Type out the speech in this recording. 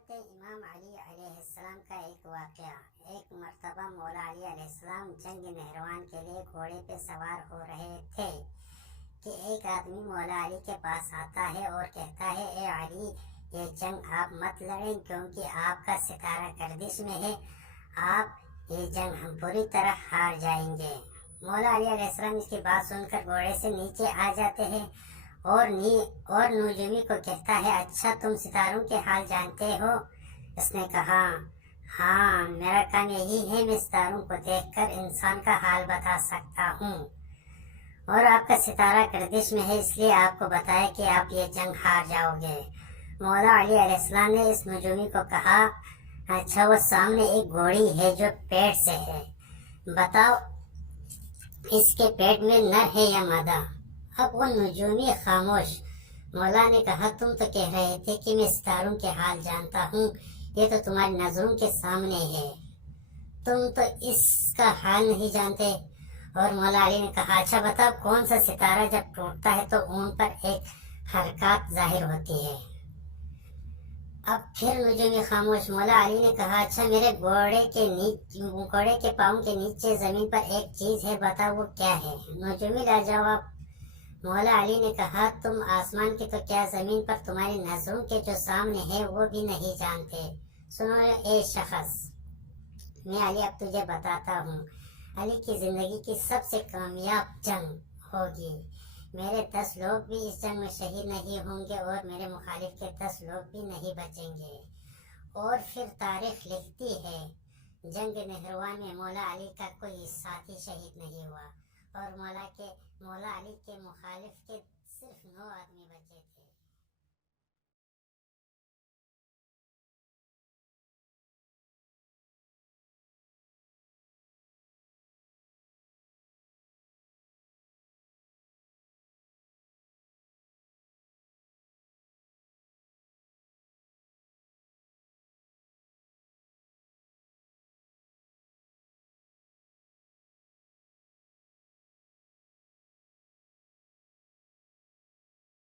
حضرت امام علی علیہ السلام کا ایک واقعہ۔ ایک مرتبہ مولا علی علیہ السلام جنگ نہروان کے لیے گھوڑے پہ سوار ہو رہے تھے کہ ایک آدمی مولا علی کے پاس آتا ہے اور کہتا ہے، اے علی، یہ جنگ آپ مت لڑیں کیونکہ آپ کا ستارہ گردش میں ہے، آپ یہ جنگ ہم پوری طرح ہار جائیں گے۔ مولا علی علیہ السلام اس کی بات سن کر گھوڑے سے نیچے آ جاتے ہیں اور نجومی کو کہتا ہے، اچھا تم ستاروں کے حال جانتے ہو؟ اس نے کہا، ہاں، میرا کام یہی ہے، میں ستاروں کو دیکھ کر انسان کا حال بتا سکتا ہوں، اور آپ کا ستارہ گردش میں ہے، اس لیے آپ کو بتایا کہ آپ یہ جنگ ہار جاؤ گے۔ مولا علی علیہ السلام نے اس نجومی کو کہا، اچھا وہ سامنے ایک گھوڑی ہے جو پیٹ سے ہے، بتاؤ اس کے پیٹ میں نر ہے یا مادہ؟ اب وہ نجومی خاموش۔ مولا نے کہا، تم تو کہہ رہے تھے کہ میں ستاروں کے حال جانتا ہوں، یہ تو تمہاری نظروں کے سامنے ہے، تم تو اس کا حال نہیں جانتے۔ اور مولا علی نے کہا، اچھا بتاؤ کون سا ستارہ جب ٹوٹتا ہے تو اون پر ایک حرکات ظاہر ہوتی ہے؟ اب پھر نجومی خاموش۔ مولا علی نے کہا، اچھا میرے گھوڑے کے پاؤں کے نیچے زمین پر ایک چیز ہے، بتاؤ وہ کیا ہے؟ نجومی لاجواب۔ مولا علی نے کہا، تم آسمان کی تو کیا زمین پر تمہاری نظروں کے جو سامنے ہے وہ بھی نہیں جانتے۔ سنو اے شخص، میں علی اب تجھے بتاتا ہوں، علی کی زندگی کی سب سے کامیاب جنگ ہوگی، میرے 10 لوگ بھی اس جنگ میں شہید نہیں ہوں گے اور میرے مخالف کے 10 لوگ بھی نہیں بچیں گے۔ اور پھر تاریخ لکھتی ہے، جنگ نہروان میں مولا علی کا کوئی ساتھی شہید نہیں ہوا اور مولا علی کے مخالف کے صرف 9 آدمی بچے تھے۔